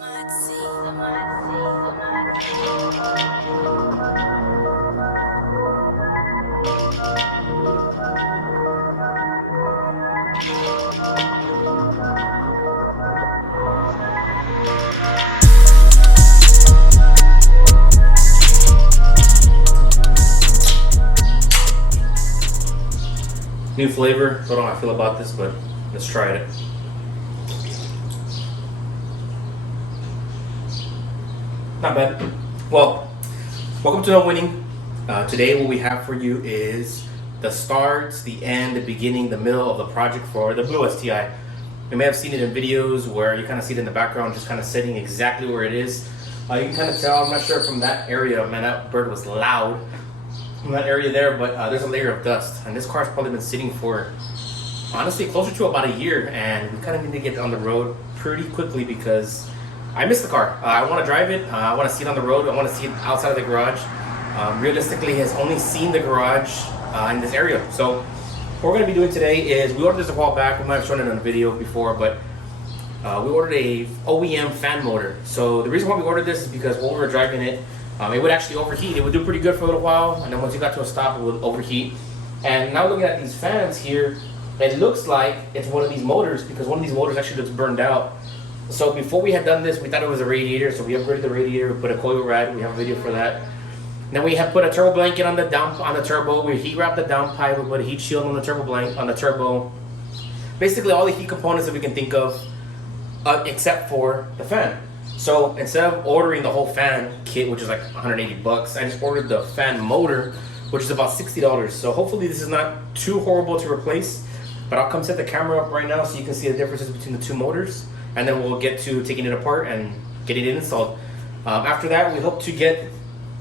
New flavor. Don't know how I feel about this, but let's try it. Not bad. Well, welcome to No Winning. Today what we have for you is the start, the end, the beginning, the middle of the project for the blue STI. You may have seen it in videos where you kind of see it in the background, just kind of sitting exactly where it is. You can kind of tell, I'm not sure from that area, man, that bird was loud from that area there, but there's a layer of dust. And this car's probably been sitting for, honestly, closer to about a year, and we kind of need to get on the road pretty quickly because I miss the car. I want to drive it. I want to see it on the road. I want to see it outside of the garage. Realistically, has only seen the garage in this area. So what we're going to be doing today is, we ordered this a while back. We might have shown it on a video before, but we ordered a OEM fan motor. So the reason why we ordered this is because while we were driving it, it would actually overheat. It would do pretty good for a little while, and then once you got to a stop, it would overheat. And now looking at these fans here, it looks like it's one of these motors, because one of these motors actually looks burned out. So before we had done this, we thought it was a radiator, so we upgraded the radiator. We put a coil rad. We have a video for that. Then we have put a turbo blanket on the turbo. We heat wrapped the downpipe. We put a heat shield on the turbo. Basically, all the heat components that we can think of, except for the fan. So instead of ordering the whole fan kit, which is like 180 bucks, I just ordered the fan motor, which is about $60. So hopefully this is not too horrible to replace, but I'll come set the camera up right now so you can see the differences between the two motors, and then we'll get to taking it apart and getting it installed. After that, we hope to get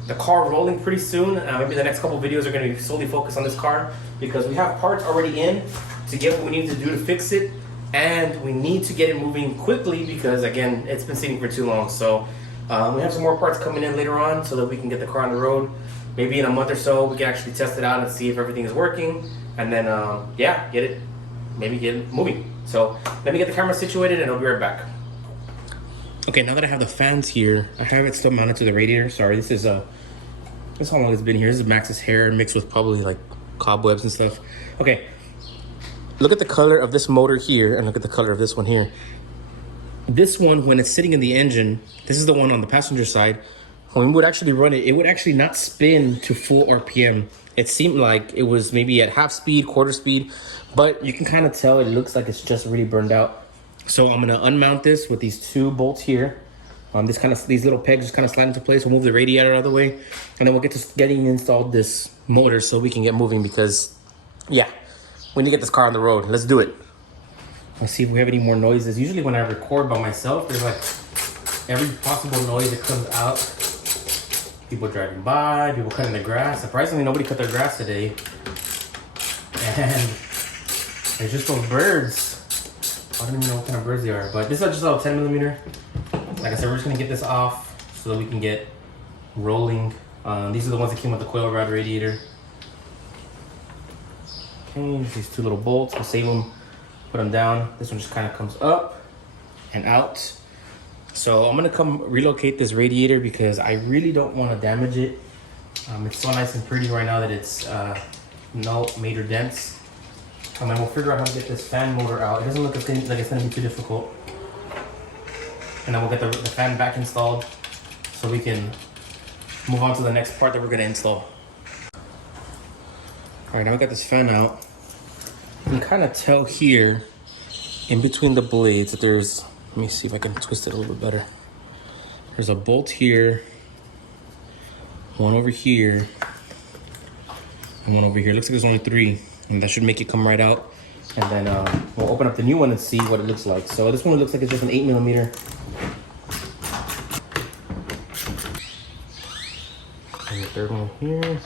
the car rolling pretty soon. Maybe the next couple videos are going to be solely focused on this car, because we have parts already in to get what we need to do to fix it. And we need to get it moving quickly because, again, it's been sitting for too long. So we have some more parts coming in later on so that we can get the car on the road. Maybe in a month or so, we can actually test it out and see if everything is working. And then, yeah, get it moving. So let me get the camera situated and I'll be right back. Okay, now that I have the fans here, I have it still mounted to the radiator. Sorry, this is how long it's been here. This is Max's hair mixed with probably like cobwebs and stuff. Okay. Look at the color of this motor here and look at the color of this one here. This one, when it's sitting in the engine, this is the one on the passenger side. When we would actually run it, it would actually not spin to full RPM. It seemed like it was maybe at half speed, quarter speed, but you can kind of tell it looks like it's just really burned out. So I'm gonna unmount this with these two bolts here. These little pegs just kind of slide into place. We'll move the radiator out of the way, and then we'll get to getting installed this motor so we can get moving because, yeah, we need to get this car on the road. Let's do it. Let's see if we have any more noises. Usually when I record by myself, there's like every possible noise that comes out. People driving by, people cutting the grass. Surprisingly, nobody cut their grass today. And it's just those birds. I don't even know what kind of birds they are, but this is just a 10 millimeter. Like I said, we're just gonna get this off so that we can get rolling. These are the ones that came with the coil rod radiator. Okay, these two little bolts, we'll save them, put them down. This one just kind of comes up and out. So I'm gonna come relocate this radiator because I really don't want to damage it. It's so nice and pretty right now that it's no major dents. And then we'll figure out how to get this fan motor out. It doesn't look like it's gonna be too difficult. And then we'll get the fan back installed so we can move on to the next part that we're gonna install. All right, now we got this fan out. You can kind of tell here in between the blades that there's, let me see if I can twist it a little bit better. There's a bolt here, one over here, and one over here. Looks like there's only 3, and that should make it come right out. And then we'll open up the new one and see what it looks like. So this one looks like it's just an 8 millimeter. And the third one here.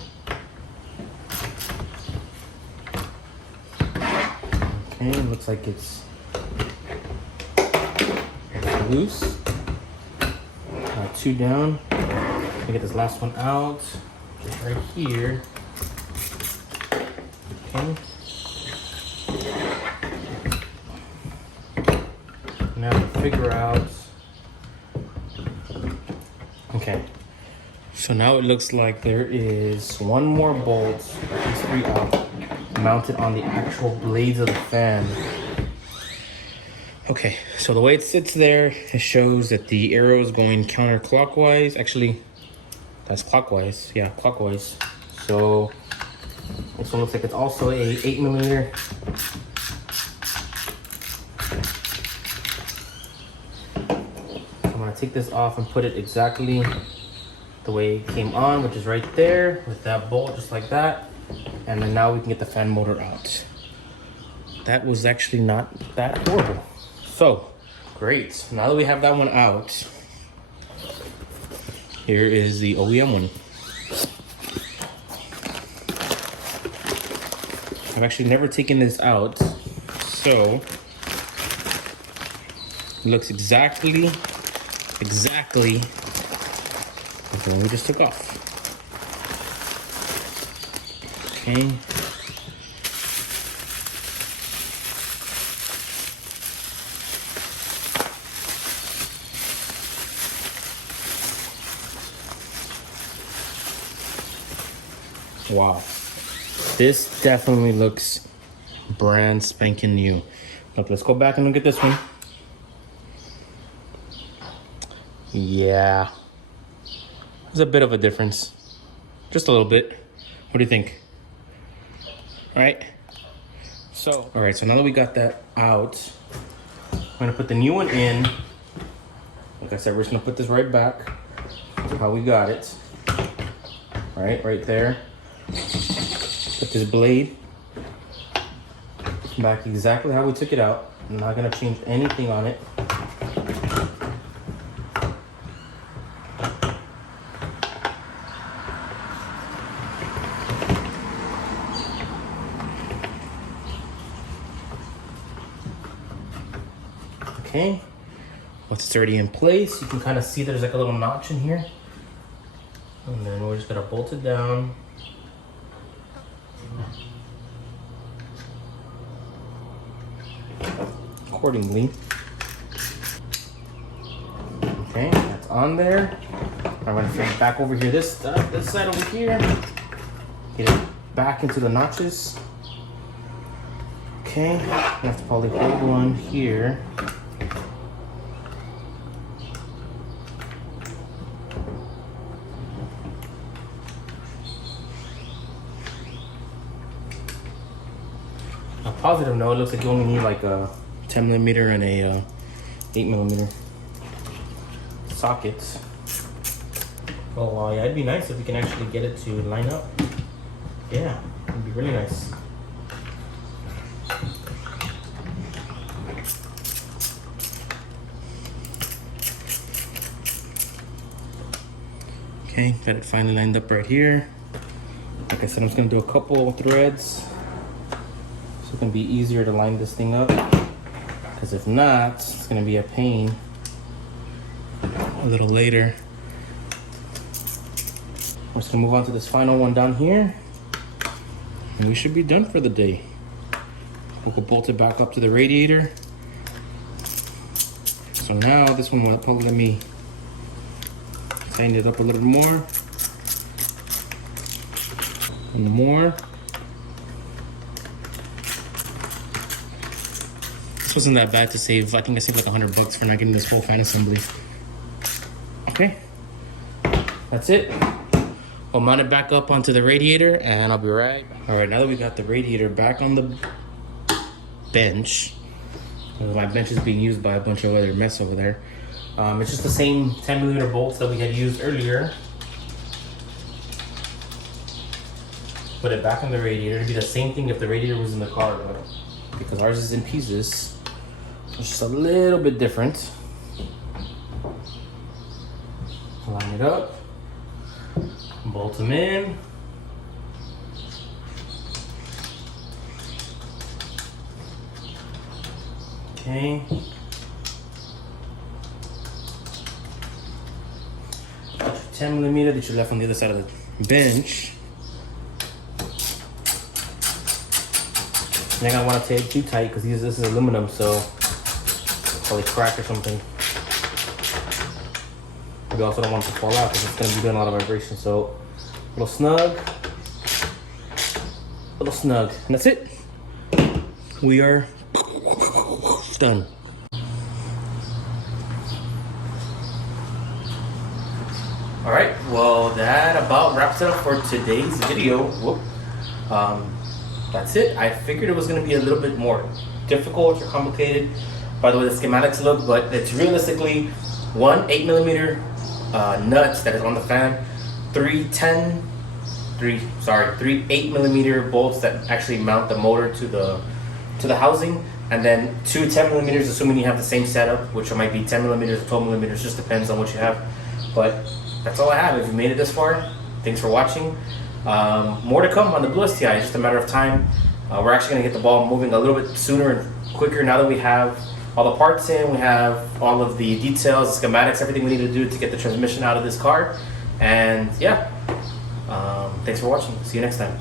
Okay, looks like it's loose. 2 down. Let me get this last one out. Just right here. Okay. Now to figure out Okay. So now it looks like there is one more bolt, these 3 out, mounted on the actual blades of the fan. Okay, so the way it sits there, it shows that the arrow is going counterclockwise. Actually, that's clockwise. Yeah, clockwise. So this one looks like it's also a 8mm. I'm gonna take this off and put it exactly the way it came on, which is right there with that bolt, just like that. And then now we can get the fan motor out. That was actually not that horrible. So, great. Now that we have that one out, here is the OEM one. I've actually never taken this out, so it looks exactly like the one we just took off. Okay. Wow. This definitely looks brand spanking new. Look, let's go back and look at this one. Yeah. There's a bit of a difference. Just a little bit. What do you think? All right. So, all right, so now that we got that out, I'm gonna put the new one in. Like I said, we're just gonna put this right back to how we got it. All right there. Put this blade back exactly how we took it out. I'm not gonna change anything on it. Okay, once it's already in place, you can kind of see there's like a little notch in here. And then we're just gonna bolt it down. Accordingly. Okay, that's on there. I'm gonna flip it back over here, this side over here. Get it back into the notches. Okay, I have to probably hold one here. A positive note, it looks like you only need like a 10mm and a 8mm sockets. Oh yeah, it'd be nice if we can actually get it to line up. Yeah, it'd be really nice. Okay, got it finally lined up right here. Like I said, I'm just gonna do a couple threads so it's gonna be easier to line this thing up. Because if not, it's gonna be a pain a little later. We're just gonna move on to this final one down here, and we should be done for the day. We can bolt it back up to the radiator. So now this one will probably let me tighten it up a little more. And more. This wasn't that bad to save. I think I saved like $100 for not getting this whole fan assembly. Okay, that's it. I'll mount it back up onto the radiator and I'll be right back. All right, now that we got the radiator back on the bench, my bench is being used by a bunch of other mess over there. It's just the same 10mm bolts that we had used earlier. Put it back on the radiator. It'd be the same thing if the radiator was in the car, but because ours is in pieces, it's just a little bit different. Line it up, bolt them in. Okay. 10mm that you left on the other side of the bench. You're not gonna want to take it too tight because this is aluminum, so it'll probably crack or something. We also don't want it to fall out because it's going to be doing a lot of vibration. So a little snug, and that's it. We are done. All right, well, that about wraps it up for today's video. Whoop. That's it. I figured it was going to be a little bit more difficult or complicated by the way the schematics look, but it's realistically one 8mm nuts that is on the fan, three 8mm bolts that actually mount the motor to the housing, and then two 10mm, assuming you have the same setup, which might be 10mm or 12mm, just depends on what you have. But that's all I have. If you made it this far, thanks for watching. More to come on the Blue STI. It's just a matter of time. We're actually going to get the ball moving a little bit sooner and quicker now that we have all the parts in, we have all of the details, the schematics, everything we need to do to get the transmission out of this car. And yeah, thanks for watching. See you next time.